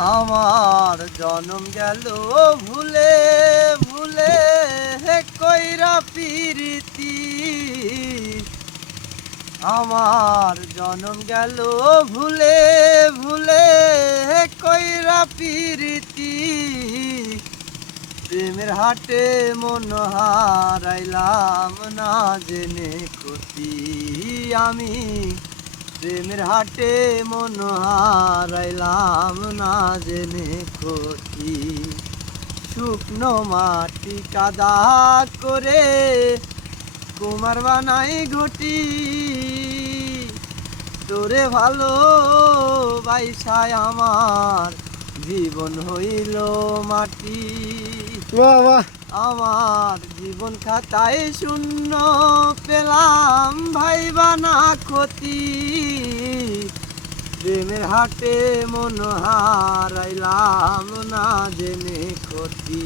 আমার জনম গেল ভুলে ভুলে কইরা পিরিতি। আমার জনম গেল ভুলে ভুলে কইরা পিরিতি। প্রেমের হাটে মন হারাইলাম না জেনে ক্ষতি আমি। প্রেমের হাটে মন হারাইলাম না জেনে ক্ষতি। শুকনো মাটি কাদা করে কুমার বানাই ঘটি। তোরে ভালো বাইসায় আমার জীবন হইল মাটি। বাহ বাহ। আমার জীবন খাতায় শূন্য পেলাম ভাইবা না ক্ষতি। প্রেমের হাটে মন হারাইলাম না জেনে ক্ষতি।